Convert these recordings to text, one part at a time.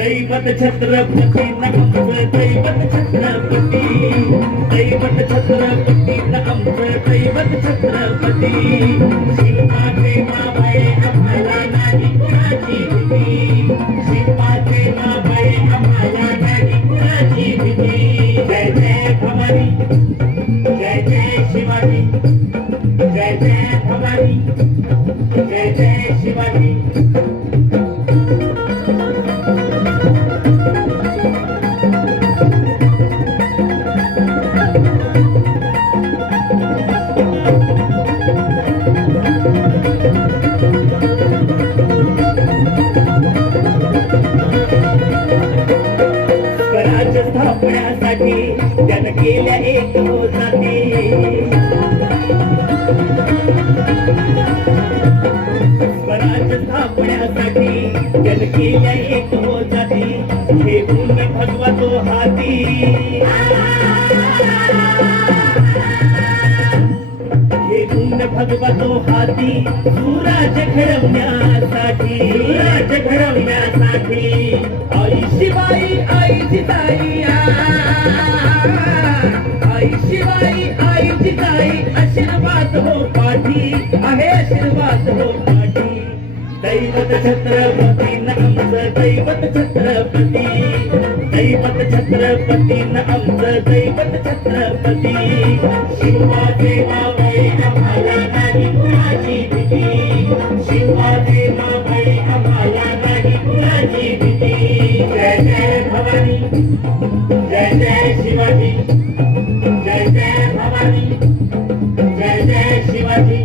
दैवत छत्रपती आमचं दैवत छत्रपती दैवत छत्रपती आमचं दैवत छत्रपती शिवमाते माबाई आम्हाला नाही कुणाची भीती शिवमाते माबाई आम्हाला नाही कुणाची भीती जय जय भवानी जय जय शिवाजी जय जय भवानी जय जय शिवाजी स्थापण्यासाठी त्यानं केल्या एक जाती स्वराज स्थापण्यासाठी त्यानं केल्या एक जाती हे गुण भगवा तो हाती हे गुण भगवा तो हाती सुराज घडवण्यासाठी सुराज घडवण्यासाठी आई शिवाई आई जिजाई आई शिवाई आई जिजाई आशीर्वाद हो पाठी आहे आशीर्वाद हो पाठी दैवत छत्रपती आमचं दैवत छत्रपती दैवत छत्रपती आमचं दैवत छत्रपती शिवाजी माबाई आम्हाला नाही कुणाची भीती शिवाजी माबाई आम्हाला नाही कुणाची भीती जय जय भवानी जय जय शिवाजी जय जय भवानी जय जय शिवाजी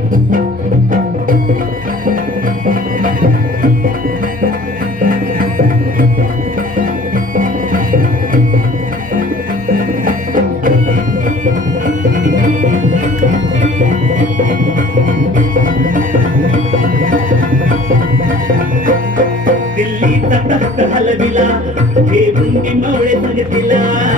दिल्लीचा तख्त हलविला हे